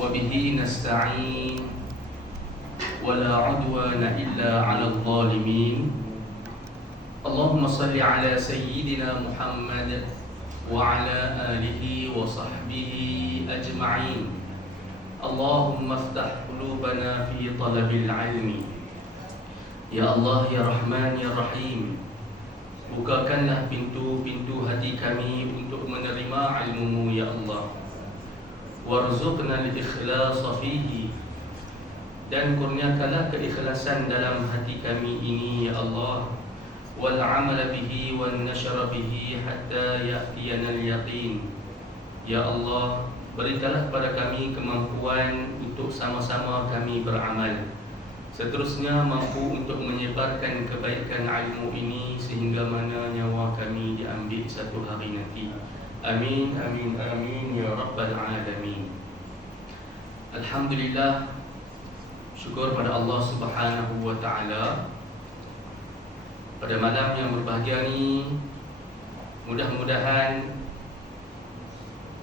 وبه نستعين ولا عدوان إلا على الظالمين اللهم صل على سيدنا محمد وعلى آله وصحبه أجمعين اللهم افتح قلوبنا في طلب العلم Ya Allah, Ya Rahman, Ya Rahim, bukakanlah pintu-pintu hati kami untuk menerima ilmu-Mu, Ya Allah. Warzuqna al-ikhlasa fihi, dan kurniakanlah keikhlasan dalam hati kami ini, Ya Allah. Wal amala bihi wan nashra bihi hatta ya'tiyana al-yaqin. Ya Allah, berikanlah kepada kami kemampuan untuk sama-sama kami beramal. Seterusnya mampu untuk menyebarkan kebaikan ilmu ini sehingga mana nyawa kami diambil satu hari nanti. Amin, amin, amin, ya Rabbal Alamin. Alhamdulillah, syukur pada Allah Subhanahu wa Ta'ala. Pada malam yang berbahagia ini, mudah-mudahan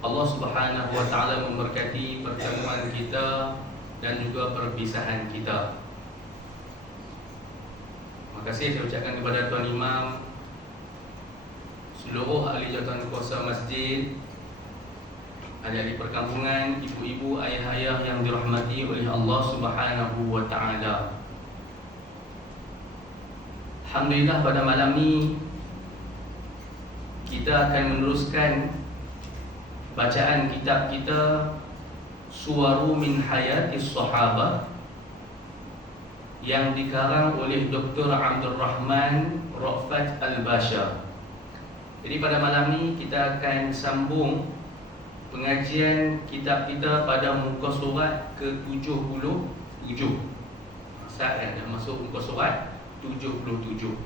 Allah Subhanahu wa Ta'ala memberkati pertemuan kita dan juga perpisahan kita. Terima kasih saya ucapkan kepada Tuan Imam, seluruh ahli jawatan kuasa masjid, ahli-ahli perkampungan, ibu-ibu, ayah-ayah yang dirahmati oleh Allah Subhanahu wa Ta'ala. Alhamdulillah, pada malam ini kita akan meneruskan bacaan kitab kita Suwaru min Hayatis Sahabah yang dikarang oleh Dr. Abdul Rahman Ra'fat Al-Basha. Jadi pada malam ini kita akan sambung pengajian kitab kita pada muka surat ke-77. Saya dah masuk muka surat 77.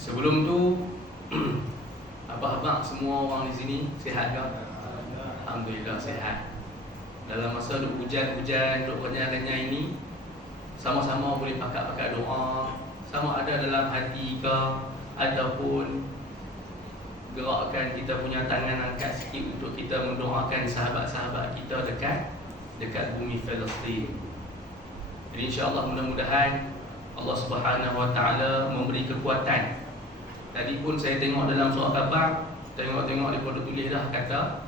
Sebelum tu abang-abang semua orang di sini sihat ke? Alhamdulillah sihat. Dalam masa hujan-hujan, renyah-renyah ini, sama-sama boleh pakai doa, sama ada dalam hati ke, ataupun gerakkan kita punya tangan angkat sikit untuk kita mendoakan sahabat-sahabat kita dekat bumi Palestin. Jadi insya-Allah mudah-mudahan Allah Subhanahu wa Ta'ala memberi kekuatan. Tadi pun saya tengok dalam surat khabar, tengok daripada tulis dah kata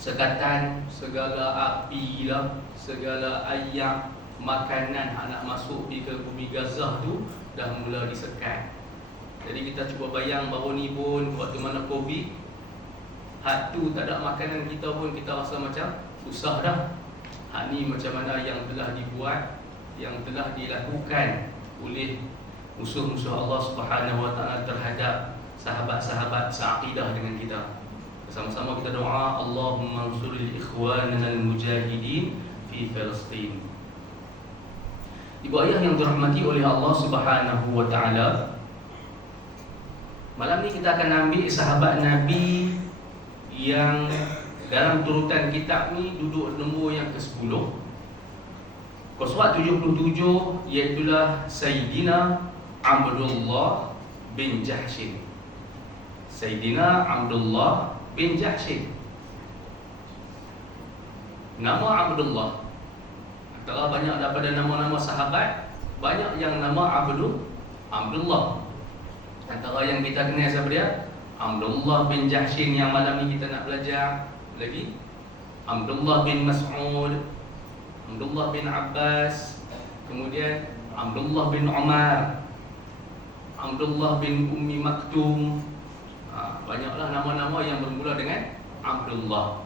sekatan segala api lah, segala ayam makanan nak masuk di ke bumi Gaza tu dah mula disekat. Jadi kita cuba bayang baru ni pun waktu mana Covid, hak tu tak ada makanan kita pun kita rasa macam susah dah. Hak ni macam mana yang telah dibuat, yang telah dilakukan oleh musuh-musuh Allah Subhanahu wa Ta'ala terhadap sahabat-sahabat seaqidah dengan kita. Sama-sama kita doa, Allahumma ansuril ikhwanana al-mujahidin fi Palestin. Ibu ayah yang dirahmati oleh Allah Subhanahu wa Ta'ala, malam ni kita akan ambil sahabat Nabi yang dalam turutan kitab ni duduk nombor yang ke-10. Surat 77 iaitulah Sayyidina Abdullah bin Jahshin. Sayyidina Abdullah bin Jahshin. Nama Abdullah, antara banyak daripada nama-nama sahabat, banyak yang nama Abdullah. Antara yang kita kenal siapa dia? Abdullah bin Jahshin yang malam ni kita nak belajar lagi. Abdullah bin Mas'ud, Abdullah bin Abbas, kemudian Abdullah bin Umar, Abdullah bin Ummi Maktum. Banyaklah nama-nama yang bermula dengan Abdullah.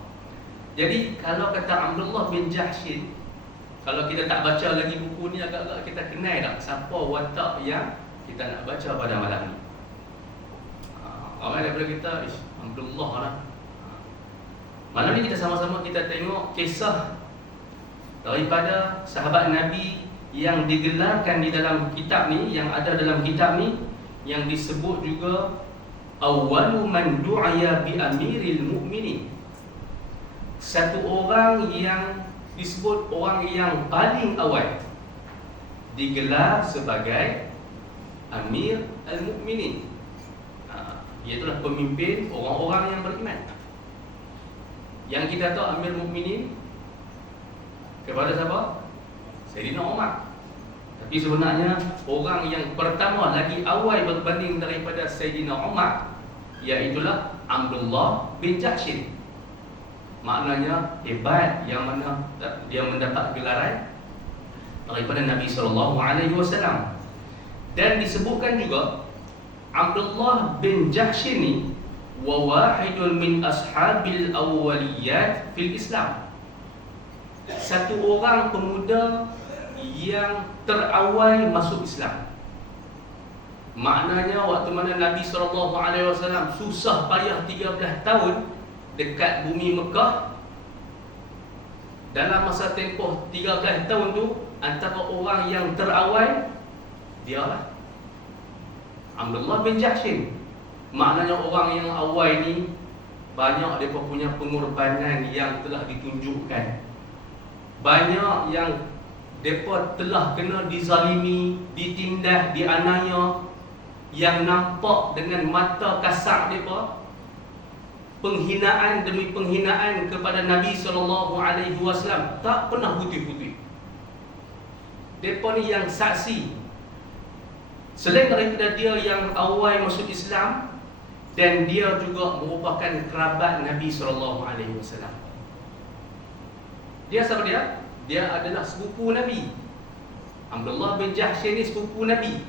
Jadi kalau kata Abdullah bin Jahshin, kalau kita tak baca lagi buku ni, agak-agak kita kenal tak siapa watak yang kita nak baca pada malam ni. Orang daripada kita Abdullah lah. Malam ni kita sama-sama kita tengok kisah daripada sahabat Nabi yang digelarkan di dalam kitab ni, yang ada dalam kitab ni, yang disebut juga awwalu man du'aya bi amiril mu'minin. Satu orang yang disebut orang yang paling awal digelar sebagai Amir Al-Mu'minin, iaitulah pemimpin orang-orang yang beriman. Yang kita tahu Amir Mukminin kepada siapa? Sayyidina Umar. Tapi sebenarnya orang yang pertama lagi awal berbanding daripada Sayyidina Umar, iaitulah Abdullah bin Jahshin. Maknanya hebat, yang mana dia mendapat gelaran daripada Nabi SAW. Dan disebutkan juga Abdullah bin Jahshin ni wa wahidun min ashabil awwaliyat fil Islam. Satu orang pemuda yang terawal masuk Islam. Maknanya waktu mana Nabi SAW susah payah 13 tahun dekat bumi Mekah, dalam masa tempoh 13 tahun tu, antara orang yang terawal dialah Abdullah bin Jahshin. Maknanya orang yang awal ni banyak mereka punya pengorbanan yang telah ditunjukkan. Banyak yang mereka telah kena dizalimi, ditindas, dianiaya, yang nampak dengan mata kasar mereka, penghinaan demi penghinaan kepada Nabi SAW tak pernah putih-putih. Mereka ni yang saksi. Selain daripada dia yang awal masuk Islam, dan dia juga merupakan kerabat Nabi SAW. Dia siapa dia? Dia adalah sepupu Nabi. Abdullah bin Jahshin ni sepupu Nabi.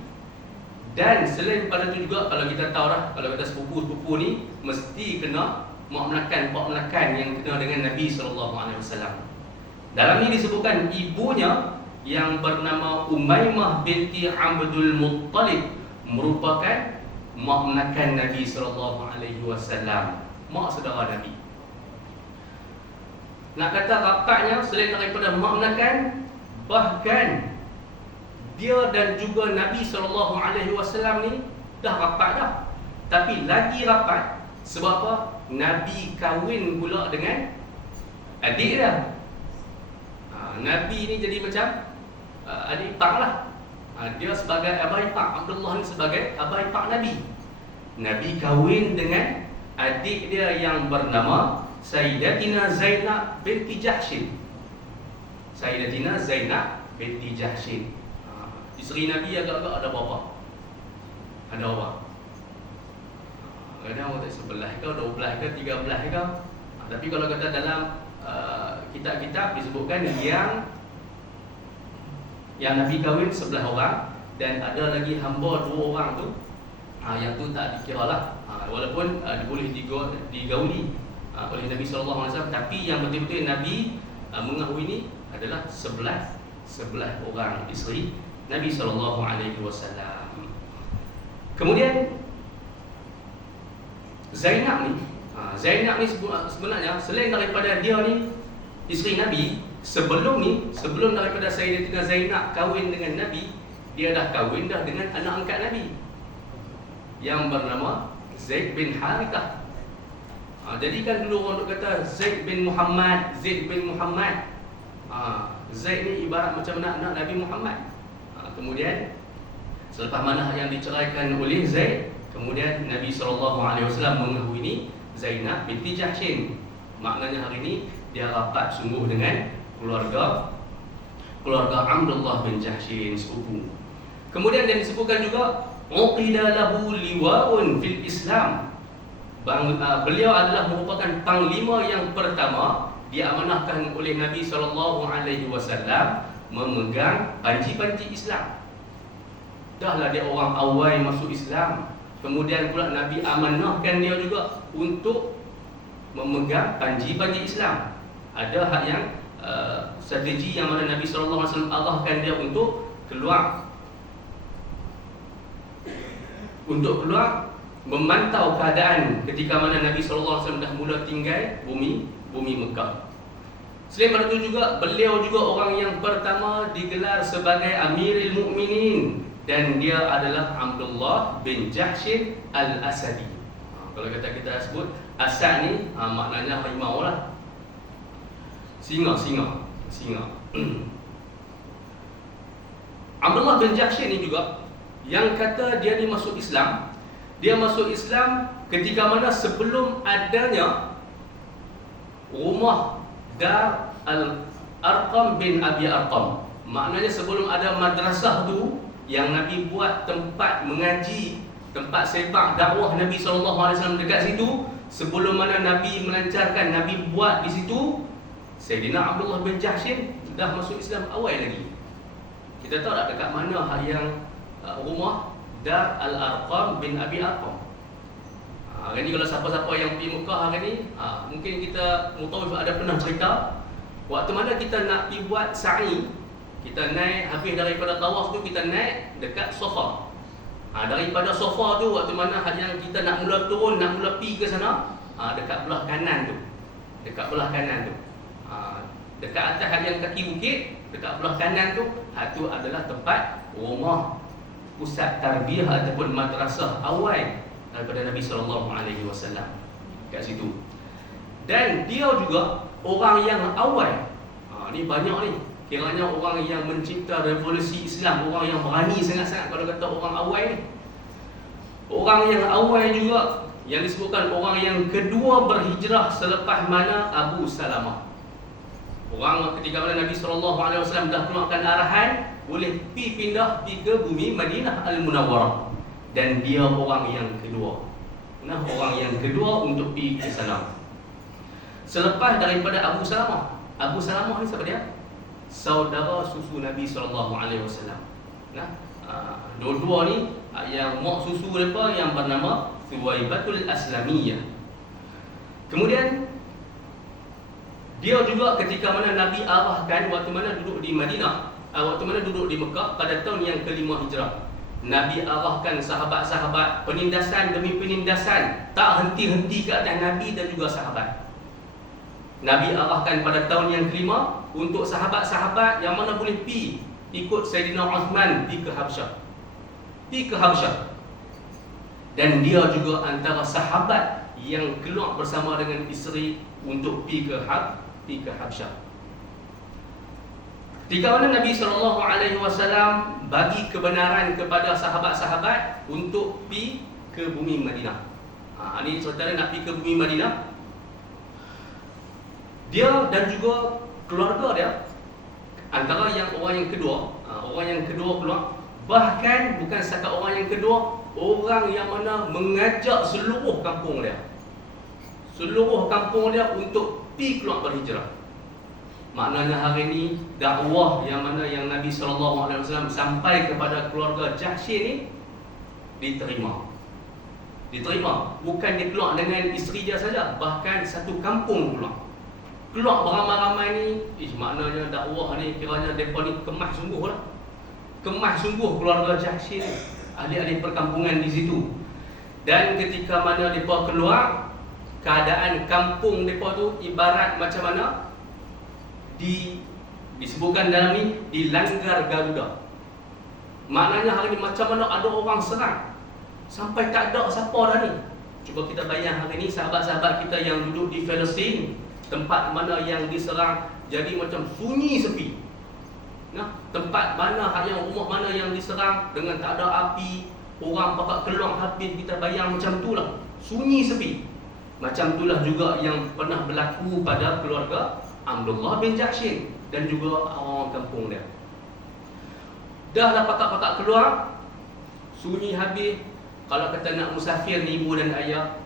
Dan selain pada itu juga, kalau kita tahu lah, kalau kita sepupu-sepupu ni mesti kena mak melakan yang kena dengan Nabi SAW. Dalam ini disebutkan ibunya yang bernama Umaymah binti Abdul Muttalib merupakan mak menakan Nabi SAW, mak saudara Nabi. Nak kata rapatnya, selain daripada mak menakan, bahkan dia dan juga Nabi SAW ni dah rapat dah. Tapi lagi rapat sebab apa? Nabi kahwin pula dengan adik dia. Nabi ni jadi macam adik ipar lah. Dia sebagai abai ipar, Abdullah ni sebagai abai ipar Nabi. Nabi kahwin dengan adik dia yang bernama Sayyidatina Zainab binti Jahshin. Sayyidatina Zainab binti Jahshin. Isteri Nabi agak-agak ada berapa? Ada orang. Kadang orang tak 11 ke, 12 ke, 13 ke. Tapi kalau kata dalam kitab-kitab disebutkan yang Nabi kahwin 11 orang, dan ada lagi hamba 2 orang tu, yang tu tak dikira lah, walaupun boleh digauli oleh Nabi SAW. Tapi yang betul-betul Nabi mengahwini ni adalah 11 orang isteri Nabi SAW. Kemudian Zainab ni sebenarnya selain daripada dia ni isteri Nabi, sebelum daripada Sayyidatina Zainab kahwin dengan Nabi, dia dah kahwin dah dengan anak angkat Nabi yang bernama Zaid bin Harithah. Jadi kan dulu orang kata Zaid bin Muhammad. Zaid ni ibarat macam anak Nabi Muhammad. Kemudian selepas mana yang diceraikan oleh Zaid, kemudian Nabi SAW mengahwini Zainab binti Jahshin. Maknanya hari ini dia rapat sungguh dengan keluarga Abdullah bin Jahshin, sepupu. Kemudian dia disebutkan juga uqida lahu liwa'un fil Islam. Beliau adalah merupakan panglima yang pertama diamanahkan oleh Nabi SAW memegang panji-panji Islam. Dahlah dia orang awal masuk Islam, kemudian pula Nabi amanahkan dia juga untuk memegang panji-panji Islam. Ada hak yang strategi yang mana Nabi SAW arahkan dia untuk keluar memantau keadaan ketika mana Nabi SAW dah mula tinggal bumi Mekah. Selain daripada itu juga, beliau juga orang yang pertama digelar sebagai Amirul Mukminin, dan dia adalah Abdullah bin Jahshin Al-Asadi. Kalau kita sebut Asad ni, maknanya harimau lah, singa. Abdullah bin Jahshin ni juga yang kata dia ni masuk Islam. Dia masuk Islam ketika mana sebelum adanya rumah Dar Al-Arqam bin Abi Arqam. Maknanya sebelum ada madrasah tu, yang Nabi buat tempat mengaji, tempat sepak dakwah Nabi SAW dekat situ, sebelum mana Nabi melancarkan, Nabi buat di situ, Sayyidina Abdullah bin Jahshin dah masuk Islam awal lagi. Kita tahu tak dekat mana yang rumah Dar Al-Arqam bin Abi Arqam. Hari ni kalau siapa-siapa yang pergi Mekah hari ni, mungkin kita mutawif ada pernah cerita, waktu mana kita nak pergi buat sa'i, kita naik, habis daripada tawaf tu kita naik dekat sofa. Daripada sofa tu, waktu mana yang kita nak mula turun, nak mula pergi ke sana, dekat belah kanan tu. Dekat belah kanan tu, dekat atas yang kaki bukit, dekat belah kanan tu, itu adalah tempat rumah pusat tarbiyah ataupun madrasah awal daripada Nabi SAW kat situ. Dan dia juga orang yang awal, ni banyak ni, kiranya orang yang mencipta revolusi Islam, orang yang berani sangat-sangat kalau kata orang awal ni. Orang yang awal juga yang disebutkan orang yang kedua berhijrah selepas mana Abu Salamah. Orang ketika mana Nabi SAW dah keluarkan arahan boleh pindah ke bumi Madinah Al-Munawwarah, dan dia orang yang kedua. Orang yang kedua untuk pergi ke sana selepas daripada Abu Salamah. Abu Salamah ni siapa dia? Saudara susu Nabi SAW. Dua-dua ni yang mak susu mereka yang bernama Thuwaibatul Aslamiyah. Kemudian dia juga ketika mana Nabi arahkan waktu mana duduk di Madinah, waktu mana duduk di Mekah pada tahun yang kelima hijrah, Nabi arahkan sahabat-sahabat penindasan demi penindasan, tak henti-henti ke atas Nabi dan juga sahabat. Nabi arahkan pada tahun yang kelima untuk sahabat-sahabat yang mana boleh pergi ikut Sayyidina Uthman pergi ke Habsyah. Dan dia juga antara sahabat yang keluar bersama dengan isteri untuk pergi ke Habsyah. Ketika mana Nabi SAW bagi kebenaran kepada sahabat-sahabat untuk pergi ke bumi Madinah. Ini saudara nak pergi ke bumi Madinah, dia dan juga keluarga dia antara orang yang kedua keluar. Bahkan bukan setakat orang yang kedua, orang yang mana mengajak seluruh kampung dia untuk pergi keluar berhijrah. Maknanya hari ini dakwah yang mana yang Nabi SAW sampai kepada keluarga Jahshin ni diterima. Bukan dia keluar dengan isteri dia saja, bahkan satu kampung keluar beramai-ramai ni. Maknanya dakwah ni kiranya mereka ni kemas sungguh keluarga Jahshin, ahli-ahli perkampungan di situ. Dan ketika mana mereka keluar, keadaan kampung mereka tu ibarat macam mana disebutkan dalam ni, dilanggar Garuda. Maknanya hari ni macam mana ada orang serang sampai tak ada siapa dah ni. Cuba kita bayang hari ni sahabat-sahabat kita yang duduk di Palestin, tempat mana yang diserang jadi macam sunyi sepi. Tempat mana yang rumah mana yang diserang dengan tak ada api, orang pakat keluar habis, kita bayang macam itulah, sunyi sepi. Macam itulah juga yang pernah berlaku pada keluarga Abdullah bin Jahshin dan juga orang kampung dia. Dah lah pakat-pakat keluar, sunyi habis. Kalau kita nak musafir ni ibu dan ayah,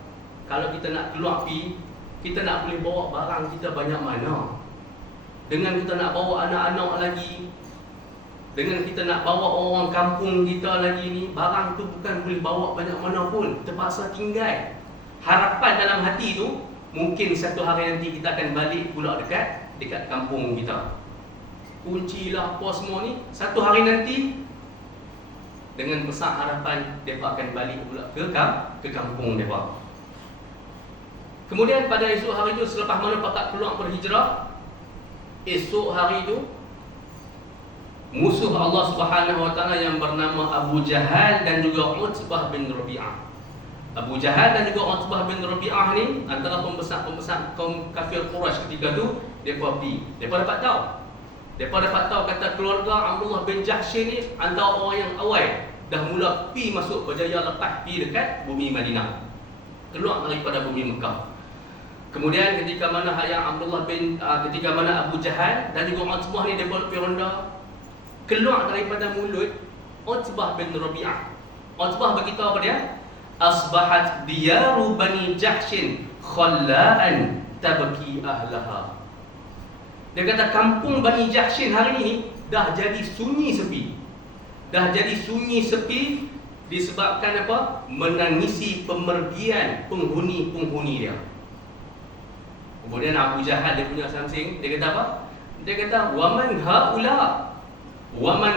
kalau kita nak keluar pergi, kita nak boleh bawa barang kita banyak mana. Dengan kita nak bawa anak-anak lagi, dengan kita nak bawa orang kampung kita lagi ni, barang tu bukan boleh bawa banyak mana pun, terpaksa tinggal. Harapan dalam hati tu, mungkin satu hari nanti kita akan balik pula dekat kampung kita. Kuncilah apa semua ni, satu hari nanti dengan besar harapan mereka akan balik pula ke kampung mereka. Kemudian pada esok hari itu, selepas mana pakat keluar berhijrah, esok hari itu musuh Allah Subhanahu Wa Taala yang bernama Abu Jahal dan juga Utbah bin Rabi'ah. Abu Jahal dan juga Utbah bin Rabi'ah ni antara pembesar-pembesar kaum kafir Quraisy ketika tu. Mereka dapat tahu kata keluarga Abdullah bin Jahshin ni antara orang yang awal dah mula pi masuk berjaya lepas pi dekat bumi Madinah, keluar daripada bumi Mekah. Kemudian ketika mana ketika mana Abu Jahal dan juga Utbah ni depa pergi ronda, keluar daripada mulut Utbah bin Rabi'ah. Utbah beritahu apa dia? Asbahat diyaru bani Jahshin khalla'an tabki ahlaha. Dia kata kampung Bani Jahshin hari ini dah jadi sunyi sepi. Dah jadi sunyi sepi disebabkan apa? Menangisi pemergian penghuni-penghuni dia. Kemudian Abu Jahal dia punya something, dia kata apa? Dia kata waman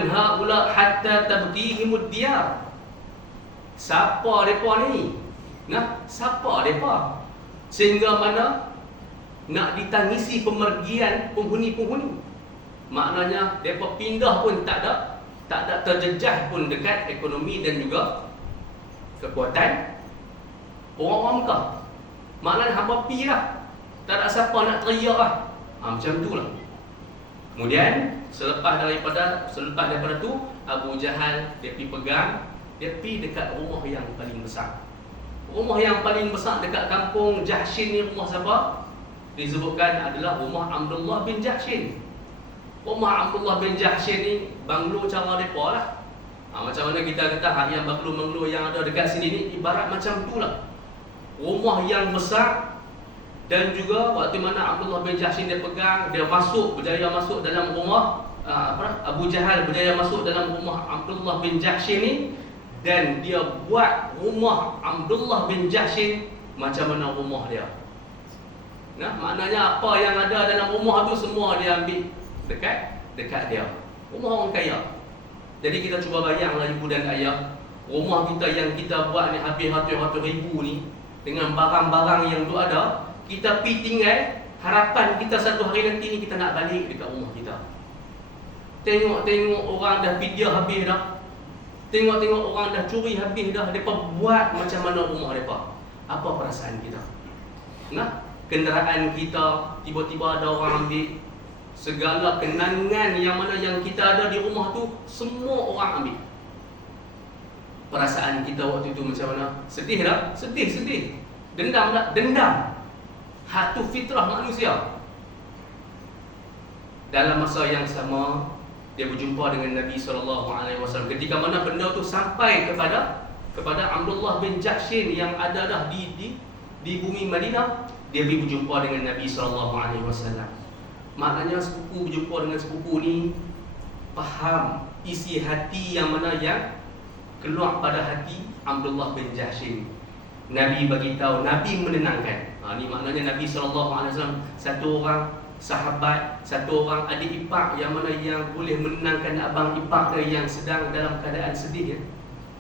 haula hatta tabqihimud diyar. Siapa depa ni? Nah, siapa depa? Sehingga mana nak ditangisi pemergian penghuni-penghuni. Maknanya depa pindah pun tak ada terjejah pun dekat ekonomi dan juga kekuatan orang-orang Mekah. Maknanya hampa pi lah. Tak ada siapa nak teriak lah. Macam tu lah. Kemudian selepas daripada tu, Abu Jahal dia pergi pegang, dia pergi dekat rumah yang paling besar. Rumah yang paling besar dekat kampung Jahshin ni rumah siapa? Disebutkan adalah rumah Abdullah bin Jahshin. Rumah Abdullah bin Jahshin ni banglo cara mereka lah. Macam mana kita kata yang banglo-banglo yang ada dekat sini ni ibarat macam tu lah. Rumah yang besar. Dan juga waktu mana Abdullah bin Jahshin dia pegang, dia berjaya masuk dalam rumah Abu Jahal berjaya masuk dalam rumah Abdullah bin Jahshin ni, dan dia buat rumah Abdullah bin Jahshin macam mana rumah dia. Nah, maknanya apa yang ada dalam rumah tu semua dia ambil dekat dia. Rumah orang kaya. Jadi kita cuba bayanglah ibu dan ayah, rumah kita yang kita buat ni habis ratus-ratus ribu ni dengan barang-barang yang tu ada, kita pergi tinggal, harapan kita satu hari nanti ni kita nak balik dekat rumah kita. Tengok orang dah pidia habis dah. Tengok orang dah curi habis dah. Mereka buat macam mana rumah mereka. Apa perasaan kita? Nah, kenderaan kita tiba-tiba ada orang ambil. Segala kenangan yang mana yang kita ada di rumah tu semua orang ambil. Perasaan kita waktu itu macam mana? Sedih tak? Sedih. Dendam tak? Dendam. Hak tu fitrah manusia. Dalam masa yang sama, dia berjumpa dengan Nabi SAW. Ketika mana benda tu sampai kepada Abdullah bin Jahshin yang ada dah di bumi Madinah, dia pergi berjumpa dengan Nabi SAW. Maknanya sepupu berjumpa dengan sepupu ni faham isi hati yang mana yang keluar pada hati Abdullah bin Jahshin. Nabi bagi tahu, Nabi menenangkan. Ni maknanya Nabi SAW satu orang sahabat, satu orang adik ipar yang mana yang boleh menenangkan abang ipar dia yang sedang dalam keadaan sedih,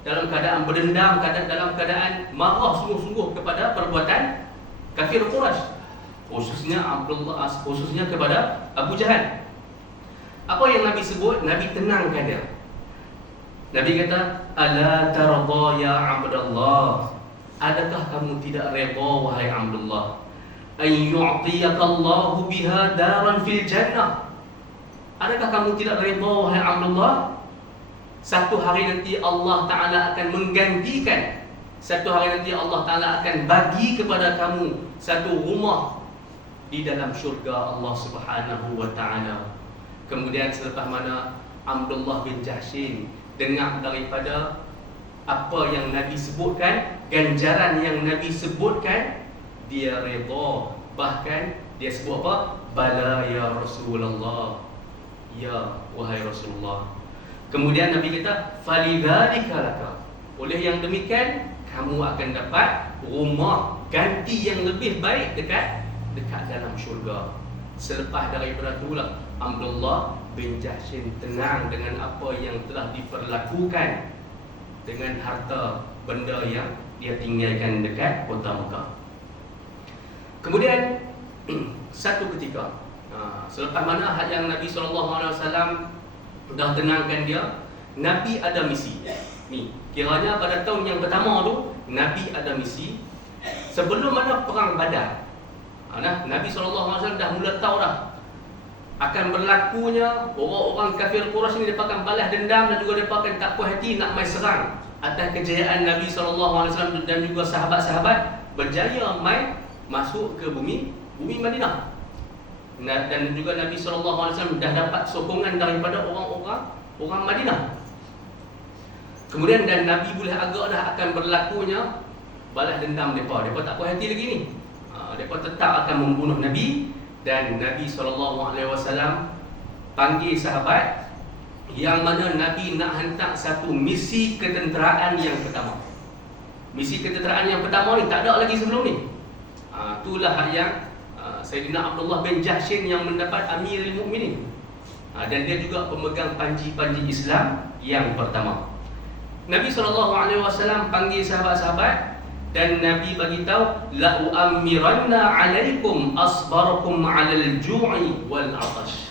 dalam keadaan berdendam, dalam keadaan marah sungguh-sungguh kepada perbuatan kafir Quraisy, khususnya kepada Abu Jahal. Apa yang Nabi sebut? Nabi tenangkan dia. Nabi kata, "Ala tarda ya Abdullah, adakah kamu tidak reda wahai Abdullah, an yu'tiyakallahu biha daran fil jannah? Adakah kamu tidak reda wahai Abdullah, satu hari nanti Allah Ta'ala akan menggantikan, satu hari nanti Allah Ta'ala akan bagi kepada kamu satu rumah di dalam syurga Allah Subhanahu wa Ta'ala." Kemudian selepas mana Abdullah bin Jahshin dengar daripada apa yang Nabi sebutkan, ganjaran yang Nabi sebutkan, dia redha. Bahkan dia sebut apa? Bala ya Rasulullah, ya wahai Rasulullah. Kemudian Nabi kata, falidzalika laka, oleh yang demikian kamu akan dapat rumah ganti yang lebih baik dekat dalam syurga. Selepas daripada itulah Abdullah bin Jahshin tenang dengan apa yang telah diperlakukan dengan harta benda yang dia tinggalkan dekat kota Mekah. Kemudian satu ketika, selepas mana yang Nabi SAW dah tenangkan dia, Nabi ada misi. Ni, kiranya pada tahun yang pertama tu Nabi ada misi. Sebelum mana perang Badar, Nabi SAW dah mula tahu dah akan berlakunya orang-orang kafir Quraisy ni, mereka akan balas dendam dan juga mereka akan tak puas hati nak mai serang atas kejayaan Nabi SAW dan juga sahabat-sahabat berjaya mai masuk ke bumi Madinah. Dan juga Nabi SAW dah dapat sokongan daripada orang Madinah. Kemudian dan Nabi boleh agak dah akan berlakunya balas dendam mereka. Mereka tak puas hati lagi ni. Mereka tetap akan membunuh Nabi. Dan Nabi SAW panggil sahabat, yang mana Nabi nak hantar satu misi ketenteraan yang pertama. Misi ketenteraan yang pertama ni tak ada lagi sebelum ni. Itulah yang Sayyidina Abdullah bin Jahshin yang mendapat Amirul Mukminin. Dan dia juga pemegang panji-panji Islam yang pertama. Nabi SAW panggil sahabat-sahabat dan Nabi bagi tahu, la uammiranna alaikum asbarakum 'alal ju'i wal 'atash.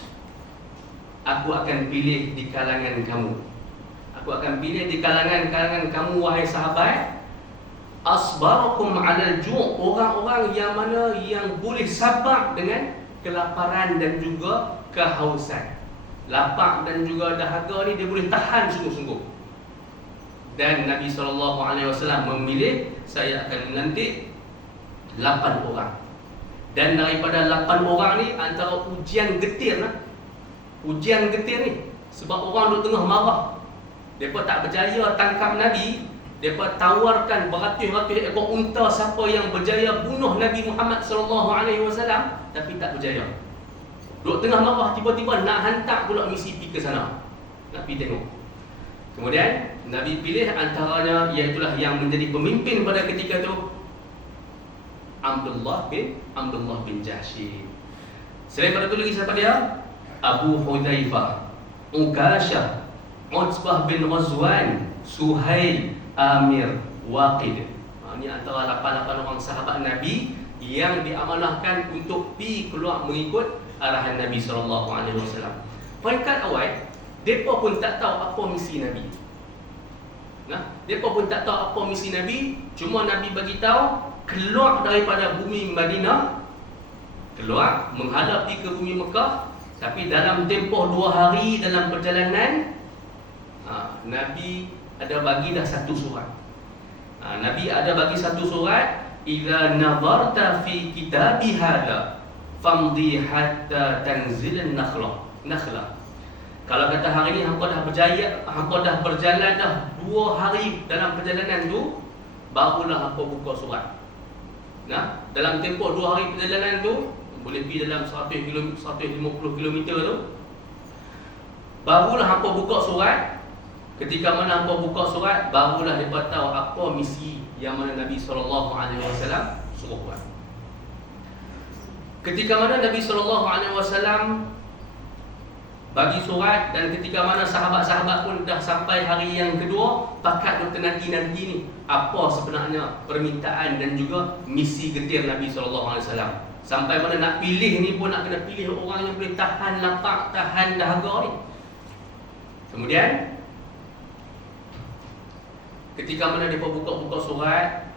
Aku akan pilih di kalangan kamu. Aku akan pilih di kalangan kamu wahai sahabat, asbarakum 'alal ju', orang-orang yang mana yang boleh sabar dengan kelaparan dan juga kehausan. Lapar dan juga dahaga ni dia boleh tahan sungguh-sungguh. Dan Nabi SAW memilih, saya akan melantik 8 orang. Dan daripada 8 orang ni, antara ujian getir lah. Ujian getir ni sebab orang duduk tengah marah. Mereka tak berjaya tangkap Nabi. Mereka tawarkan beratus-ratus ekor unta siapa yang berjaya bunuh Nabi Muhammad SAW, tapi tak berjaya. Duduk tengah marah, tiba-tiba nak hantar pula misi pergi ke sana, nak pergi tengok. Kemudian Nabi pilih antaranya, iaitulah yang menjadi pemimpin pada ketika itu, Abdullah bin Jahshin. Selain pada itu lagi siapa dia? Abu Hudzaifah, Uqashah, Utsbah bin Ghazwan, Suhail, Amir, Waqid. Ini antara 8 orang sahabat Nabi yang diamanahkan untuk pergi keluar mengikut arahan Nabi SAW. Peringkat awal, mereka pun tak tahu apa misi Nabi. Mereka pun tak tahu apa misi Nabi. Cuma Nabi bagi tahu keluar daripada bumi Madinah, keluar menghadapi ke bumi Mekah. Tapi dalam tempoh 2 hari dalam perjalanan, Nabi ada bagi dah satu surat. Nabi ada bagi satu surat, idza nazarta fi kitabi hada famdi hatta tanzil nakhlah. Kalau kata hari ni hampa dah berjalan dah 2 hari dalam perjalanan tu, barulah hampa buka surat. Dalam tempoh 2 hari perjalanan tu, boleh pergi dalam 150 km tu, barulah hampa buka surat. Ketika mana hampa buka surat, barulah mereka tahu apa misi yang mana Nabi SAW suruh buat. Ketika mana Nabi SAW bagi surat, dan ketika mana sahabat-sahabat pun dah sampai hari yang kedua, pakat nanti-nanti ni apa sebenarnya permintaan dan juga misi getir Nabi SAW. Sampai mana nak pilih ni pun nak kena pilih orang yang boleh tahan lapar, tahan dahaga ni. Kemudian ketika mana mereka buka surat,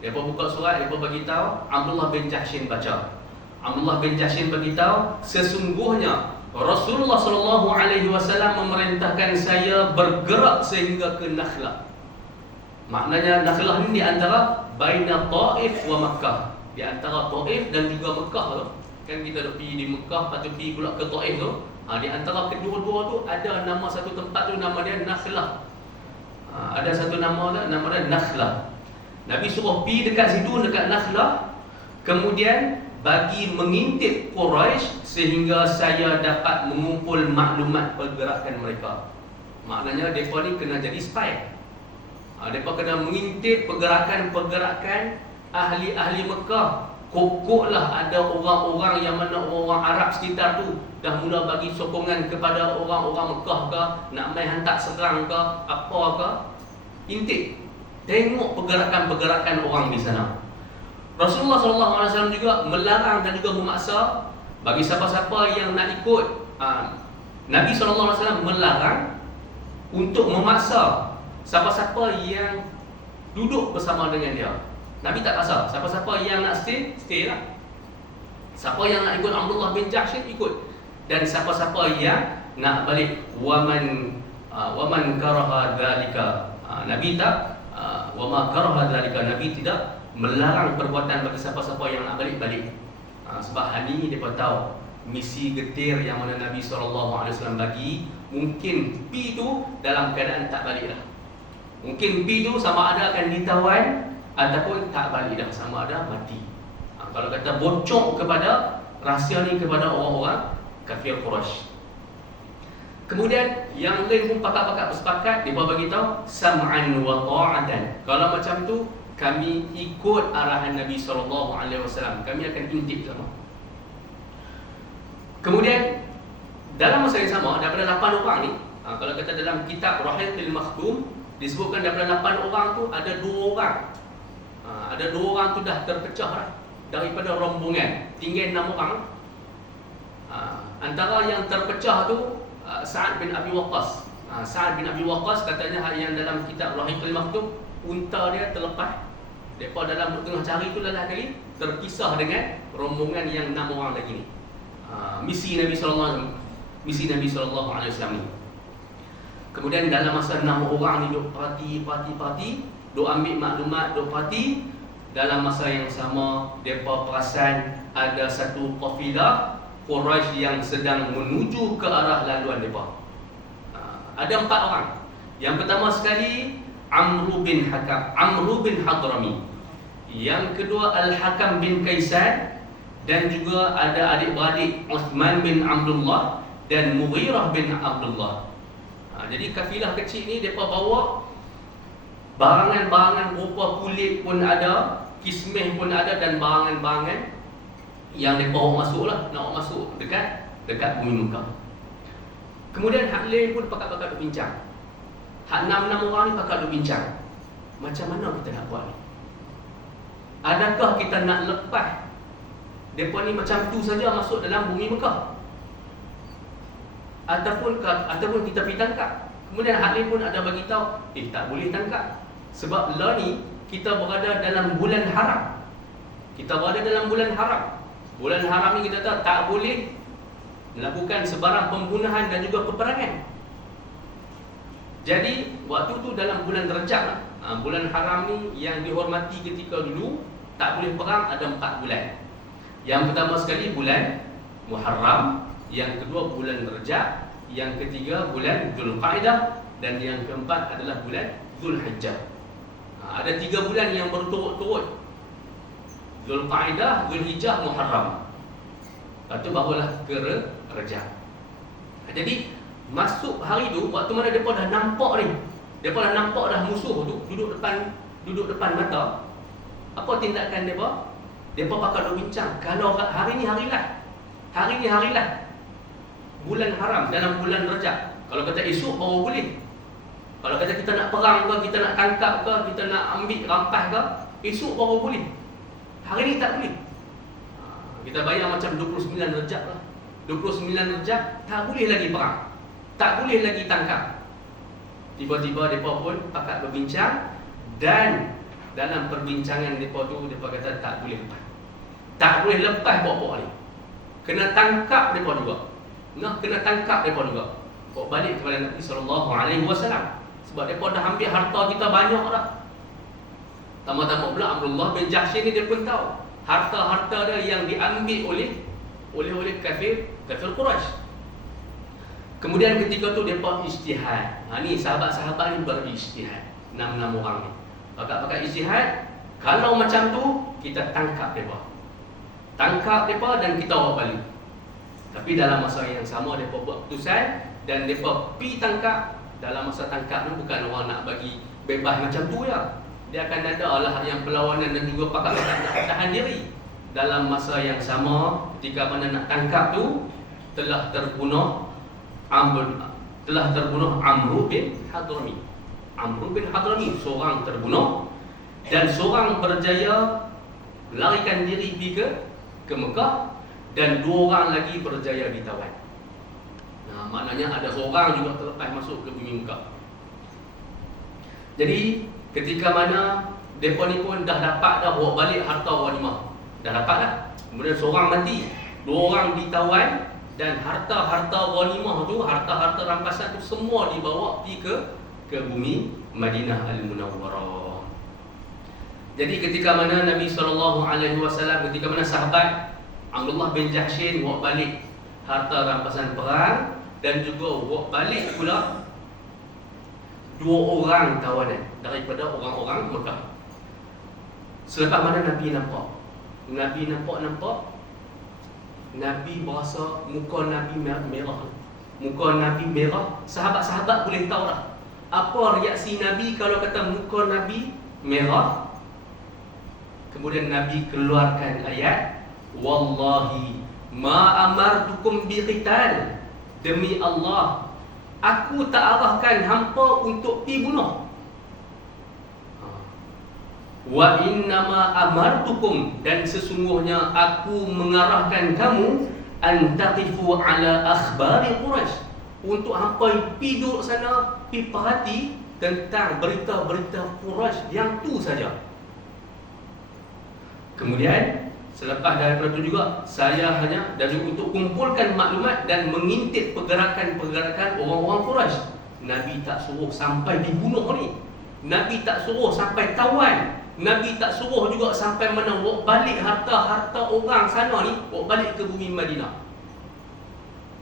mereka bagi tahu, Abdullah bin Jahshin baca. Abdullah bin Jahshin bagi tahu, sesungguhnya Rasulullah SAW memerintahkan saya bergerak sehingga ke Nakhlah. Maknanya Nakhlah ini di antara baina Taif wa Makkah, di antara Taif dan juga Mekah tu. Kan kita dah pergi di Mekah, lepas tu pergi pula ke Taif tu. Di antara kedua-dua tu ada nama satu tempat tu, nama dia Nakhlah. Ada satu nama dia Nakhlah. Nabi suruh pergi dekat situ, dekat Nakhlah. Kemudian bagi mengintip Quraisy sehingga saya dapat mengumpul maklumat pergerakan mereka. Maknanya mereka ni kena jadi spy. Mereka kena mengintip pergerakan ahli-ahli Mekah. Kokoklah ada orang-orang yang mana orang Arab sekitar tu dah mula bagi sokongan kepada orang-orang Mekah ke, nak main hantar serang ke, apa ke. Intip, tengok pergerakan-pergerakan orang di sana. Rasulullah SAW juga melarang dan juga memaksa bagi siapa-siapa yang nak ikut. Nabi SAW melarang untuk memaksa siapa-siapa yang duduk bersama dengan dia. Nabi tak paksa. Siapa-siapa yang nak stay lah. Siapa yang nak ikut Abdullah bin Jahshin, ikut. Dan siapa-siapa yang nak balik, waman karaha dzalika, Nabi tak, wama karaha dzalika, Nabi tidak melarang perbuatan bagi siapa-siapa yang nak balik-balik. Sebab hari ni mereka tahu misi getir yang mana Nabi SAW bagi, mungkin pi tu dalam keadaan tak balik dah. Mungkin pi tu sama ada akan ditawan ataupun tak balik dah, sama ada mati. Kalau kata bocor kepada rahsia ni kepada orang-orang kafir Quraisy. Kemudian yang lain pun pakar-pakar bersepakat, dia bagi tahu sam'an wa ta'atan. Kalau macam tu kami ikut arahan Nabi SAW, kami akan intip sama. Kemudian dalam masa yang sama, daripada 8 orang ni, kalau kata dalam kitab Rahiqil Makhtum disebutkan daripada 8 orang tu ada 2 orang. Ada 2 orang tu dah terpecah dah daripada rombongan, tinggal 6 orang. Antara yang terpecah tu Sa'ad bin Abi Waqqas. Sa'ad bin Abi Waqqas katanya yang dalam kitab Rahiqil Makhtum, unta dia terlepas. Depa dalam tengah cari tu lalah kali terpisah dengan rombongan yang 6 orang lagi ni. Misi Nabi sallallahu alaihi wasallam ni. Kemudian dalam masa 6 orang ni duk parti, duk ambil maklumat, duk parti. Dalam masa yang sama, depa perasan ada satu kafilah Quraisy yang sedang menuju ke arah laluan depa. Ada 4 orang. Yang pertama sekali Amr bin Hadrami. Yang kedua Al-Hakam bin Kaisan, dan juga ada adik-beradik Uthman bin Abdullah dan Mughirah bin Abdullah. Jadi kafilah kecil ni mereka bawa barangan-barangan berupa kulit pun ada, kismih pun ada, dan barangan-barangan yang mereka bawa nak masuk dekat bumi Mekah. Kemudian hak lain pun pakat-pakat berbincang. Hak 6 orang ni pakat berbincang, macam mana kita nak buat ni? Adakah kita nak lepas mereka ni macam tu saja masuk dalam bumi Mekah, ataupun kita pergi tangkap? Kemudian hal ni pun ada bagi tahu, tak boleh tangkap. Sebab lah ni kita berada dalam bulan haram. Bulan haram ni kita tahu tak boleh melakukan sebarang pembunuhan dan juga peperangan. Jadi waktu tu dalam bulan Rajab lah. Bulan haram ni yang dihormati ketika dulu, tak boleh perang, ada 4 bulan. Yang pertama sekali bulan Muharram, yang kedua bulan Rajab, yang ketiga bulan Zulqa'dah, dan yang keempat adalah bulan Zulhijjah. Ada 3 bulan yang berturut-turut: Zulqa'dah, Zulhijjah, Muharram. Lepas tu barulah ke Rajab. Jadi masuk hari tu, waktu mana mereka dah nampak dah musuh tu duduk depan mata, apa tindakan mereka? Mereka pakat berbincang, kalau hari ni hari lah bulan haram dalam bulan Rajab. Kalau kata esok baru boleh. Kalau kata kita nak perang ke, kita nak tangkap ke, kita nak ambil rampas ke, esok baru boleh. Hari ni tak boleh. Kita bayang macam 29 Rajab lah. 29 Rajab tak boleh lagi perang, tak boleh lagi tangkap. Tiba-tiba mereka pun pakat berbincang, dan dalam perbincangan mereka tu, mereka kata tak boleh lepas bawa-bawa ni. Kena tangkap mereka juga. Bawa balik kepada Nabi SAW. Sebab mereka dah ambil harta kita banyak dah. Tambah-tambah pula Abdullah bin Jahsy ni dia pun tahu harta-harta dia yang diambil oleh kafir Quraisy. Kemudian ketika tu mereka ijtihad. Ni sahabat-sahabat ni berijtihad, 6 orang ni pakat ijtihad. Kalau macam tu kita tangkap mereka dan kita bawa balik. Tapi dalam masa yang sama mereka buat keputusan dan mereka pi tangkap. Dalam masa tangkap ni bukan orang nak bagi bebas macam tu ya. Dia akan ada lah yang perlawanan dan juga pakat nak tahan diri. Dalam masa yang sama, ketika mana nak tangkap tu, telah terbunuh Amr bin Hadrami. Seorang terbunuh dan seorang berjaya larikan diri pergi ke Mekah, dan 2 orang lagi berjaya ditawan. Maknanya ada seorang juga terlepas masuk ke bumi Mekah. Jadi ketika mana mereka ni pun dah dapat dah bawa balik harta ghanimah, dah dapat dah. Kemudian seorang mati, 2 orang ditawan, dan harta-harta ghanimah tu, harta-harta rampasan tu semua dibawa pergi ke bumi Madinah Al-Munawwarah. Jadi ketika mana Nabi SAW, ketika mana sahabat Abdullah bin Jahshin bawa balik harta rampasan perang, dan juga bawa balik pula 2 orang tawanan daripada orang-orang Mekah. Selepas mana Nabi nampak, Nabi berasa muka Nabi merah. Muka Nabi merah. Sahabat-sahabat boleh tahu lah apa reaksi Nabi kalau kata muka Nabi merah. Kemudian Nabi keluarkan ayat, wallahi ma amartukum biqital, demi Allah aku tak arahkan hampa untuk pi bunuh. Wa innama amartukum, dan sesungguhnya aku mengarahkan kamu an taqifu ala akhbari Quraisy, untuk hampa pi duduk sana, pi perhati tentang berita-berita Quraisy yang tu saja. Kemudian selepas daripada itu juga, saya hanya dari untuk kumpulkan maklumat dan mengintip pergerakan-pergerakan orang-orang Quraisy. Nabi tak suruh sampai dibunuh ni, Nabi tak suruh sampai tawan, Nabi tak suruh juga sampai mana bawa balik harta-harta orang sana ni, bawa balik ke bumi Madinah.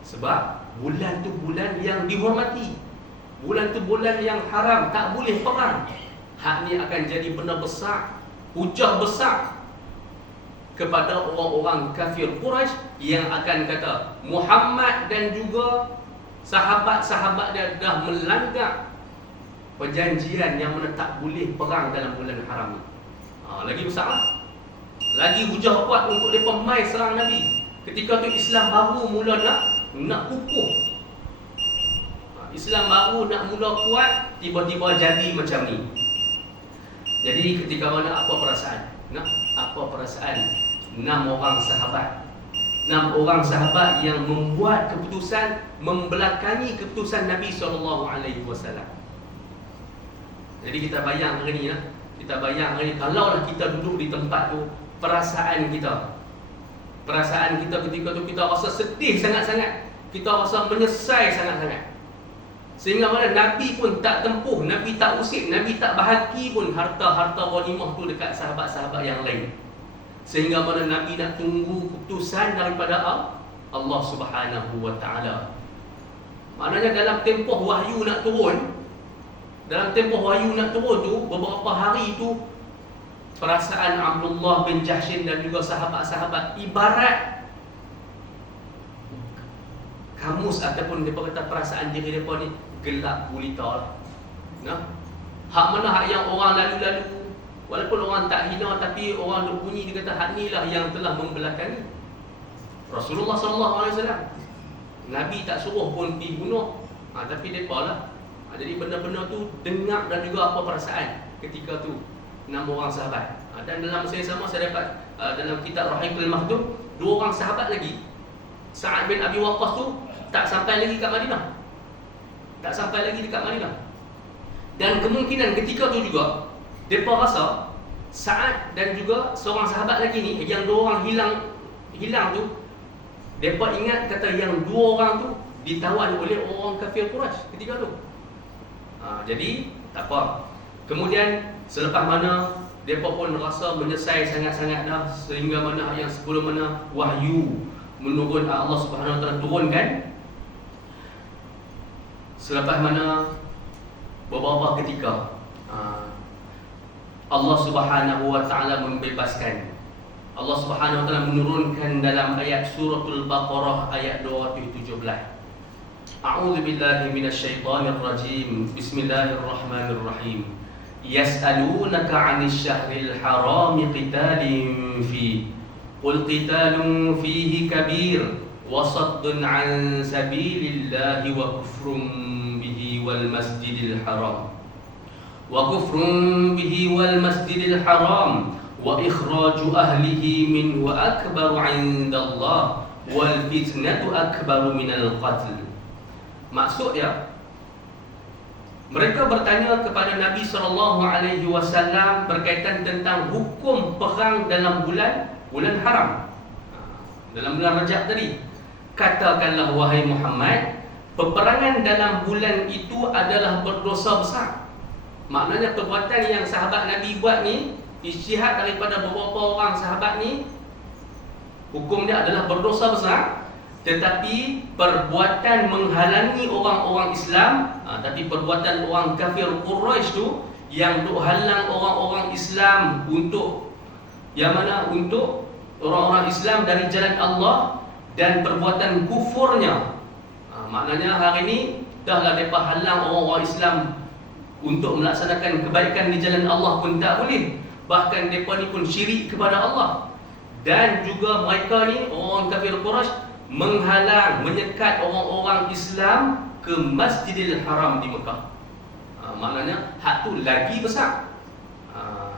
Sebab bulan tu bulan yang dihormati, bulan tu bulan yang haram, tak boleh perang. Hak ni akan jadi benda besar, hujah besar kepada orang-orang kafir Quraisy yang akan kata Muhammad dan juga sahabat-sahabat dia dah melanggar perjanjian yang mana tak boleh perang dalam bulan haram ni. Lagi besar lah, lagi hujah kuat untuk mereka mai serang Nabi. Ketika tu Islam baru mula nak kukuh, Islam baru nak mula kuat, tiba-tiba jadi macam ni. Jadi ketika mana apa perasaan? Apa perasaan 6 orang sahabat yang membuat keputusan membelakangi keputusan Nabi SAW. Jadi kita bayang hari ni, kalaulah kita duduk di tempat tu, perasaan kita ketika tu, kita rasa sedih sangat-sangat, kita rasa menyesal sangat-sangat. Sehingga mana Nabi pun tak tempuh, Nabi tak usik, Nabi tak bahagi pun harta-harta ghanimah tu dekat sahabat-sahabat yang lain. Sehingga mana Nabi nak tunggu keputusan daripada Allah Subhanahu wa Ta'ala. Maknanya dalam tempoh wahyu nak turun, tu beberapa hari tu, perasaan Abdullah bin Jahshin dan juga sahabat-sahabat ibarat kamus ataupun dia kata perasaan diri mereka ni gelap gulita lah. Hak mana hak yang orang lalu-lalu, walaupun orang tak hina, tapi orang duk bunyi, dia kata hak ni lah yang telah membelakangi Rasulullah SAW. Nabi tak suruh pun pergi bunuh, tapi mereka lah. Jadi benda-benda tu dengar dan juga apa perasaan ketika tu 6 orang sahabat. Dan dalam masa yang sama saya dapat dalam kitab Rahimul Mahdum, 2 orang sahabat lagi, Sa'ad bin Abi Waqqas tu tak sampai lagi kat Madinah. Dan kemungkinan ketika tu juga mereka rasa Sa'ad dan juga seorang sahabat lagi ni, yang 2 orang hilang tu, mereka ingat kata yang 2 orang tu ditawan oleh orang kafir Quraisy ketika tu. Jadi tak apa. Kemudian selepas mana mereka pun rasa menyesal sangat-sangat dah, sehingga mana yang sebelum mana wahyu menurun, Allah Subhanahu Wa Taala turunkan. Selepas mana beberapa ketika Allah Subhanahu Wa Taala membebaskan, Allah Subhanahu Wa Taala menurunkan dalam ayat suratul Baqarah ayat 217. A'udzu billahi minasyaitonir rajim. Bismillahirrahmanirrahim. Yas'alunaka 'anil syahril haram qitalin fi qul qitalun fihi kabir wa saddun 'an sabilillahi wa kufrun bihi wal masjidil haram wa ikhraju ahlihi minhu akbaru 'indallah wal fitnatu akbaru minal qatl. Maksud dia, mereka bertanya kepada Nabi SAW berkaitan tentang hukum perang dalam bulan haram, dalam bulan Rajab tadi. Katakanlah wahai Muhammad, peperangan dalam bulan itu adalah berdosa besar. Maknanya perbuatan yang sahabat Nabi buat ni ijtihad daripada beberapa orang sahabat ni, hukum dia adalah berdosa besar. Tetapi perbuatan menghalangi orang-orang Islam, tapi perbuatan orang kafir Quraisy tu yang duk halang orang-orang Islam untuk yang mana untuk orang-orang Islam dari jalan Allah, dan perbuatan kufurnya, maknanya hari ni dahlah mereka halang orang-orang Islam untuk melaksanakan kebaikan di jalan Allah pun tak boleh. Bahkan mereka ni pun syirik kepada Allah. Dan juga mereka ni orang kafir Quraisy menghalang, menyekat orang-orang Islam ke Masjidil Haram di Mekah. Maknanya hak tu lagi besar.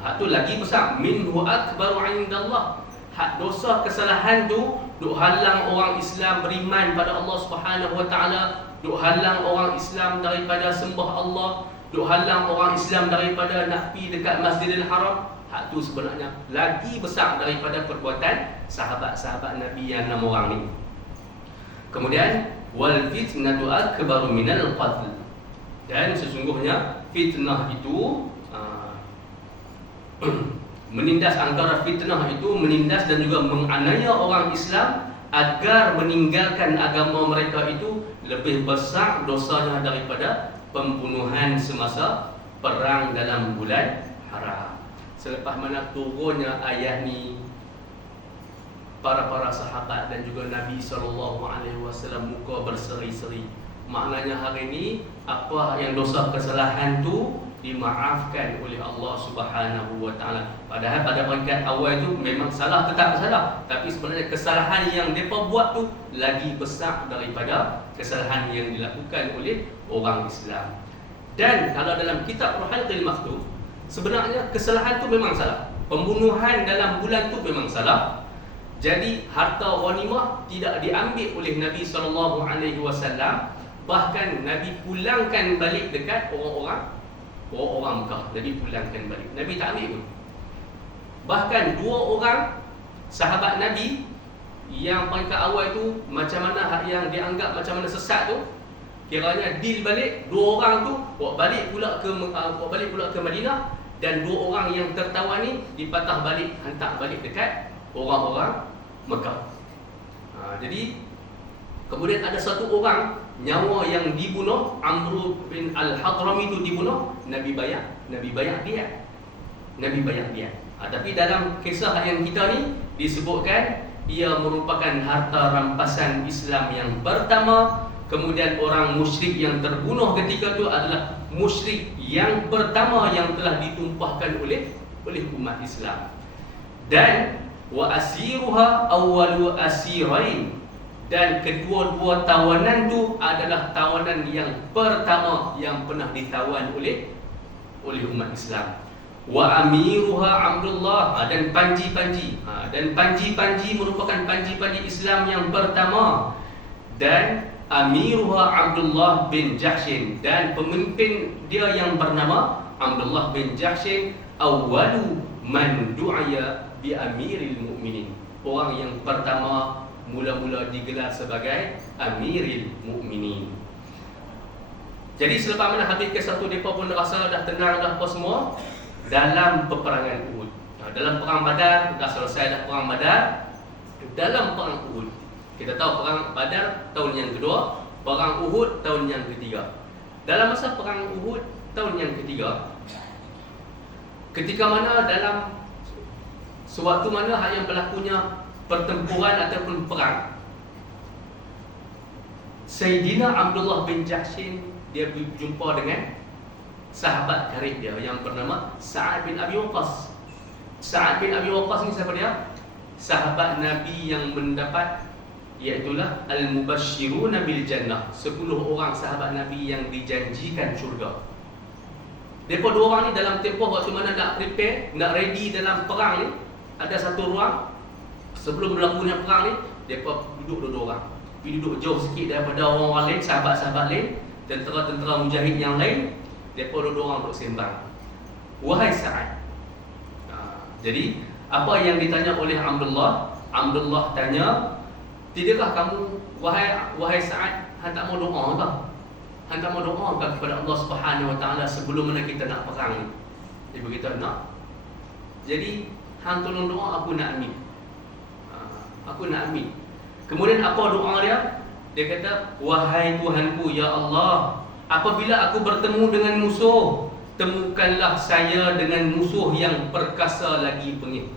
Hak tu lagi besar. Minhu akbaru indallah. Hak dosa kesalahan tu duk halang orang Islam beriman pada Allah Subhanahu Wa Taala, duk halang orang Islam daripada sembah Allah, duk halang orang Islam daripada nak pergi dekat Masjidil Haram. Hak tu sebenarnya lagi besar daripada perbuatan sahabat-sahabat Nabi yang 6 orang ni. Kemudian wal fitnatu akbaru minal qatl. Dan sesungguhnya fitnah itu menindas, antara fitnah itu menindas dan juga menganiaya orang Islam agar meninggalkan agama mereka itu lebih besar dosanya daripada pembunuhan semasa perang dalam bulan haram. Selepas mana turunnya ayat ni, para sahabat dan juga Nabi SAW muka berseri-seri. Maknanya hari ini apa yang dosa kesalahan tu dimaafkan oleh Allah Subhanahu Wa Taala. Padahal pada peringkat awal itu memang salah, tetap salah, tapi sebenarnya kesalahan yang mereka buat tu lagi besar daripada kesalahan yang dilakukan oleh orang Islam. Dan kalau dalam kitab Ruhul Maktum, sebenarnya kesalahan tu memang salah. Pembunuhan dalam bulan tu memang salah. Jadi harta ghanimah tidak diambil oleh Nabi SAW. Bahkan Nabi pulangkan balik dekat orang-orang Mekah. Nabi pulangkan balik. Nabi tak ambil pun. Bahkan 2 orang sahabat Nabi yang peringkat awal tu macam mana yang dianggap macam mana sesat tu, kiranya deal balik 2 orang tu bawa balik pula ke Madinah, dan 2 orang yang tertawan ni dipatah balik, hantar balik dekat orang-orang Mekah. Jadi kemudian ada satu orang nyawa yang dibunuh, Amr bin Al-Hadrami itu dibunuh, Nabi bayar dia. Tapi dalam kisah yang kita ni disebutkan ia merupakan harta rampasan Islam yang pertama. Kemudian orang musyrik yang terbunuh ketika itu adalah musyrik yang pertama yang telah ditumpahkan oleh umat Islam. Dan wa asiruha awwalu asirain, dan kedua-dua tawanan tu adalah tawanan yang pertama yang pernah ditawan oleh umat Islam. Wa amiruha Abdullah, dan panji-panji, dan panji-panji merupakan panji-panji Islam yang pertama. Dan amiruha Abdullah bin Jahshin, dan pemimpin dia yang bernama Abdullah bin Jahshin, awwalu man du'aya bi amiril mu'minin, orang yang pertama mula-mula digelar sebagai amiril mu'minin. Jadi selepas mana habis kes satu, mereka pun rasa dah tenang dah apa semua. Dalam peperangan Uhud, dalam perang Badar dah selesai dah perang Badar. Dalam perang Uhud, kita tahu perang Badar tahun yang kedua, perang Uhud tahun yang ketiga. Dalam masa perang Uhud tahun yang ketiga, ketika mana dalam sewaktu mana yang berlakunya pertempuran ataupun perang, Sayyidina Abdullah bin Jahshin dia berjumpa dengan sahabat karib dia yang bernama Sa'ad bin Abi Waqqas. Sa'ad bin Abi Waqqas ni siapa dia? Sahabat Nabi yang mendapat, iaitulah al-mubashshiruna bil jannah, 10 orang sahabat Nabi yang dijanjikan syurga. Mereka 2 orang ni dalam tempoh waktu mana nak prepare, nak ready dalam perang ni, ada satu ruang sebelum berlakunya perang ni, mereka duduk 2 orang. Pergi duduk jauh sikit daripada orang-orang lain, sahabat-sahabat lain, tentera-tentera mujahid yang lain. Mereka 2 orang duduk sembang. Wahai Sa'ad. Jadi apa yang ditanya oleh Abdullah? Abdullah tanya, tidakkah kamu wahai Sa'ad, hang tak mau doa ke? Hang tak mau doa ke kepada Allah Subhanahu Wa Taala sebelum mana kita nak perang ni? Dia berkata nak. Jadi hang tolong doa, aku nak amin. Aku nak amin. Kemudian apa doa dia? Dia kata, wahai Tuhanku, ya Allah, apabila aku bertemu dengan musuh, temukanlah saya dengan musuh yang perkasa lagi bengis.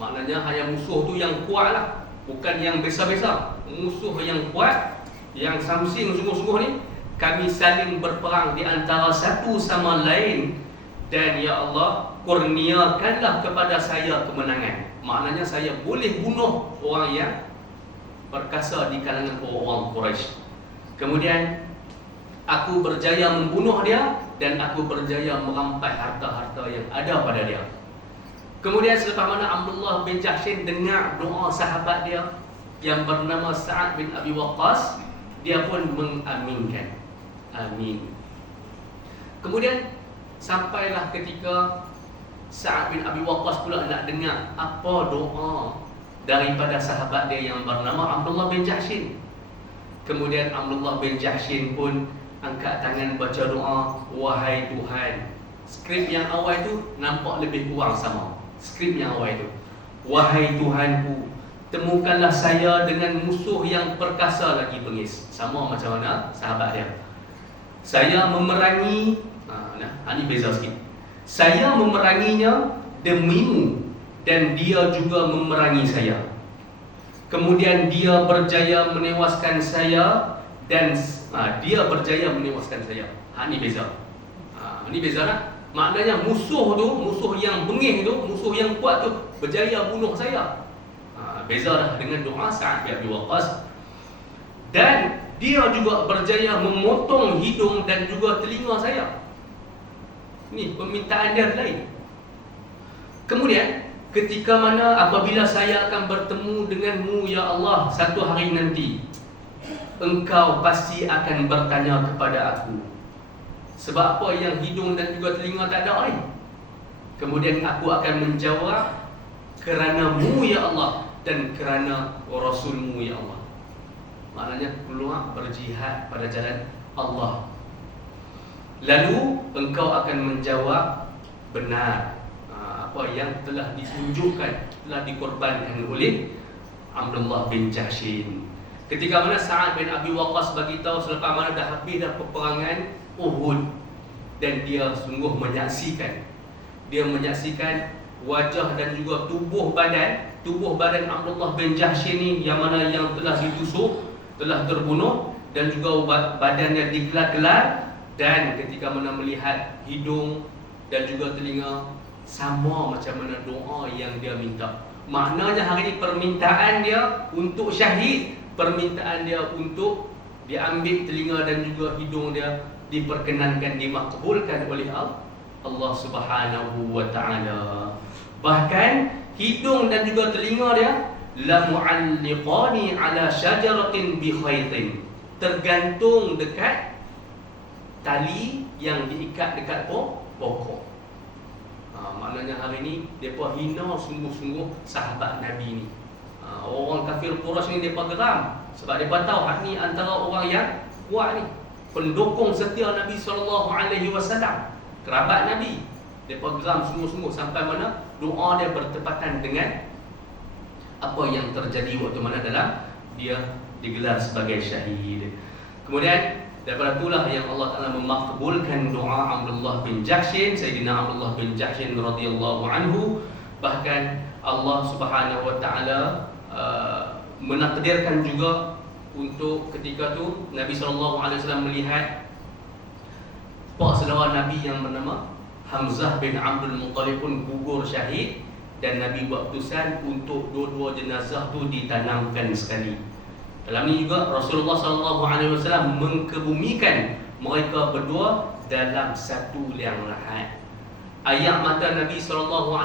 Maknanya hanya musuh tu yang kuat lah, bukan yang besar-besar. Musuh yang kuat, yang samsing sungguh-sungguh ni, kami saling berperang di antara satu sama lain. Dan ya Allah, kurniakanlah kepada saya kemenangan. Maknanya saya boleh bunuh orang yang perkasa di kalangan orang Quraisy. Kemudian aku berjaya membunuh dia dan aku berjaya merampas harta-harta yang ada pada dia. Kemudian selepas mana Abdullah bin Jahshin dengar doa sahabat dia yang bernama Sa'ad bin Abi Waqqas, dia pun mengaminkan. Amin. Kemudian sampailah ketika Sa'ad bin Abi Waqqas pula nak dengar apa doa daripada sahabat dia yang bernama Abdullah bin Jahshin. Kemudian Abdullah bin Jahshin pun angkat tangan baca doa, wahai Tuhan. Skrip yang awal tu nampak lebih kurang sama. Skrip yang awal tu, wahai Tuhanku, temukanlah saya dengan musuh yang perkasa lagi bengis. Sama macam mana sahabat dia. Saya memerangi, ini beza sikit. Saya memeranginya demimu dan dia juga memerangi saya. Kemudian dia berjaya menewaskan saya dan dia berjaya menewaskan saya. Ini beza. Ini beza lah. Maknanya musuh tu, musuh yang bengis tu, musuh yang kuat tu berjaya bunuh saya. Beza dah dengan doa Sa'ad bin Abi Waqqas. Dan dia juga berjaya memotong hidung dan juga telinga saya. Ni permintaan dia lain. Kemudian ketika mana apabila saya akan bertemu denganmu ya Allah satu hari nanti, engkau pasti akan bertanya kepada aku, sebab apa yang hidung dan juga telinga tak ada ni? Kemudian aku akan menjawab, kerana-Mu ya Allah dan kerana Rasul-Mu ya Allah. Maknanya keluar berjihad pada jalan Allah. Lalu engkau akan menjawab, benar apa yang telah ditunjukkan, telah dikorbankan oleh Abdullah bin Jahshin. Ketika mana Sa'ad bin Abi Waqqas bagi tahu selepas mana dah habis dah peperangan Uhud, dan dia sungguh menyaksikan, wajah dan juga tubuh badan Abdullah bin Jahshin ni yang mana yang telah ditusuk, telah terbunuh, dan juga badannya digelar-gelar. Dan ketika mana melihat hidung dan juga telinga, sama macam mana doa yang dia minta. Maknanya hari ini permintaan dia untuk syahid, permintaan dia untuk diambil telinga dan juga hidung dia diperkenankan, dimakbulkan oleh Allah Subhanahu wa ta'ala. Bahkan hidung dan juga telinga dia la mu'alliqani ala syajaratin bi khaytin, tergantung dekat tali yang diikat dekat pokok. Maknanya hari ni depa hina sungguh-sungguh sahabat Nabi ni. Orang kafir Quraisy ni depa geram sebab depa tahu hak ni antara orang yang kuat ni, pendukung setia Nabi SAW, kerabat Nabi. Depa geram sungguh-sungguh sampai mana doa dia bertepatan dengan apa yang terjadi waktu mana dalam dia digelar sebagai syahid. Kemudian daripada itulah yang Allah Ta'ala memakbulkan doa Abdullah bin Jahshin, Sayyidina Abdullah bin Jahshin radhiyallahu anhu. Bahkan Allah Subhanahu wa Ta'ala menakdirkan juga untuk ketika tu Nabi SAW melihat pak saudara Nabi yang bernama Hamzah bin Abdul Muttalib pun gugur syahid, dan Nabi buat keputusan untuk dua-dua jenazah tu ditanamkan sekali. Dalam ni juga Rasulullah SAW mengkebumikan mereka berdua dalam satu liang lahat. Air mata Nabi SAW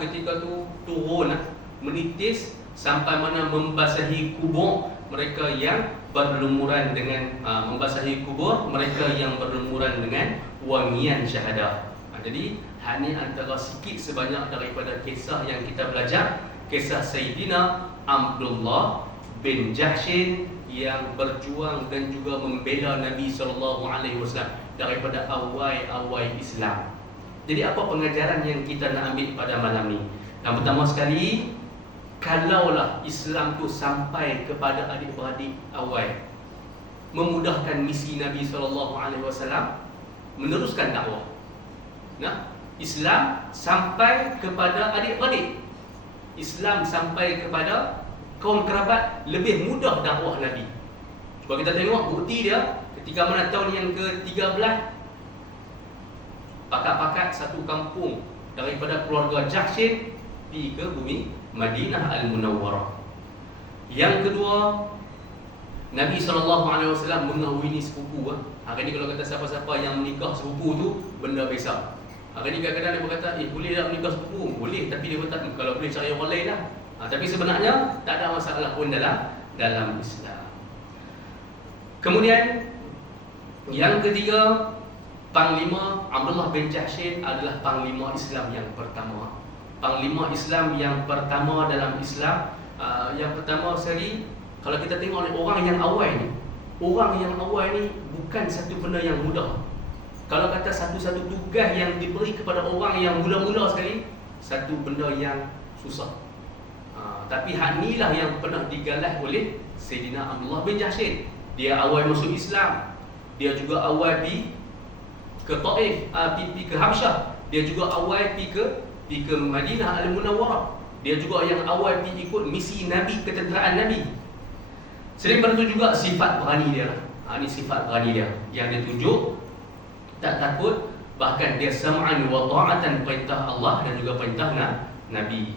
ketika tu turun menitis sampai mana membasahi kubur mereka yang berlumuran dengan membasahi kubur mereka yang berlumuran dengan wangian syahadah. Jadi hak ni antara sikit sebanyak daripada kisah yang kita belajar, kisah Sayyidina Abdullah bin Jahshin yang berjuang dan juga membela Nabi SAW daripada awal-awal Islam. Jadi apa pengajaran yang kita nak ambil pada malam ni? Yang pertama sekali, kalaulah Islam tu sampai kepada adik-beradik awal, memudahkan misi Nabi SAW meneruskan dakwah. Nah, Islam sampai kepada adik-beradik, Islam sampai kepada kaum kerabat, lebih mudah dakwah Nabi. Cuba kita tengok bukti dia ketika mana tahun yang ke-13, pakat-pakat satu kampung daripada keluarga Jahsyin pergi ke bumi Madinah Al-Munawwarah. Yang kedua, Nabi SAW mengahwini sepupu. Hari ni kalau kata siapa-siapa yang menikah sepupu tu benda biasa. Hari ni kadang-kadang dia berkata, boleh tak menikah sepupu? Boleh, tapi dia berkata, kalau boleh cari orang lain lah. Tapi sebenarnya tak ada masalah pun dalam Islam. Kemudian yang ketiga, Panglima Abdullah bin Jahsyin adalah Panglima Islam yang pertama. Panglima Islam yang pertama dalam Islam. Yang pertama sekali, kalau kita tengok orang yang awal ni, bukan satu benda yang mudah. Kalau kata satu-satu tugas yang diberi kepada orang yang mula-mula sekali, satu benda yang susah. Tapi hak ni lah yang pernah digalas oleh Sayyidina Abdullah bin Jahsyin. Dia awal masuk Islam, dia juga awal pergi ke Taif, pergi ke Habsyah, dia juga awal pergi ke Madinah Al-Munawwarah, dia juga yang awal pergi ikut misi Nabi, ketenteraan Nabi. Selain daripada itu juga sifat berani dia lah. Ini sifat berani dia yang dia tunjuk, tak takut, bahkan dia sam'an wa ta'atan, perintah Allah dan juga perintah Nabi.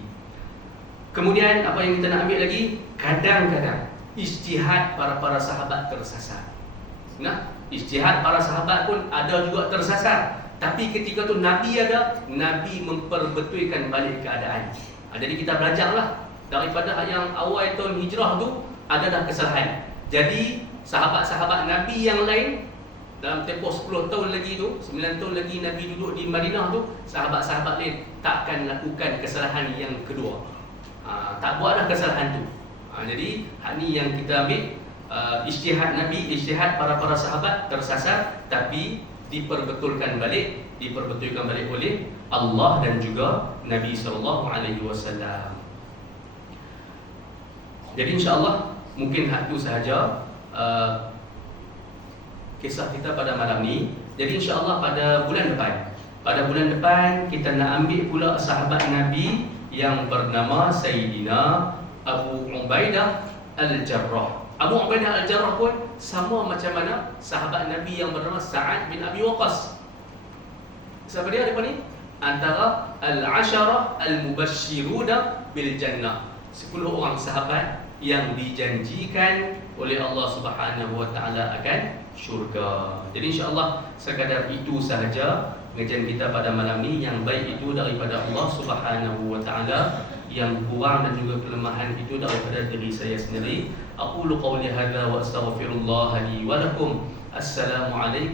Kemudian apa yang kita nak ambil lagi, kadang-kadang ijtihad para sahabat tersasar. Nah, ijtihad para sahabat pun ada juga tersasar. Tapi ketika tu Nabi memperbetulkan balik keadaan. Jadi kita belajarlah daripada yang awal tahun hijrah tu ada dah kesalahan. Jadi sahabat-sahabat Nabi yang lain dalam tempoh 10 tahun lagi tu, 9 tahun lagi Nabi duduk di Madinah tu, sahabat-sahabat lain takkan lakukan kesalahan yang kedua. Tak buatlah kesalahan tu. Jadi hak ni yang kita ambil, ijtihad Nabi, ijtihad para sahabat tersasar, tapi diperbetulkan balik oleh Allah dan juga Nabi SAW. Jadi insya-Allah mungkin hak tu sahaja kisah kita pada malam ni. Jadi insya-Allah pada bulan depan kita nak ambil pula sahabat Nabi yang bernama Sayyidina Abu Ubaidah Al-Jarrah. Abu Ubaidah Al-Jarrah pun sama macam mana sahabat Nabi yang bernama Sa'ad bin Abi Waqqas. Siapa dia depan ni? Antara Al-Asharah Al-Mubashshiruna bil Jannah, 10 orang sahabat yang dijanjikan oleh Allah Subhanahu wa taala akan syurga. Jadi insya-Allah sekadar itu sahaja pengajian kita pada malam ni. Yang baik itu daripada Allah Subhanahu wa taala, yang kurang dan juga kelemahan itu daripada diri saya sendiri. Aqulu qawli hadza wa astaghfirullah li wa lakum. Assalamualaikum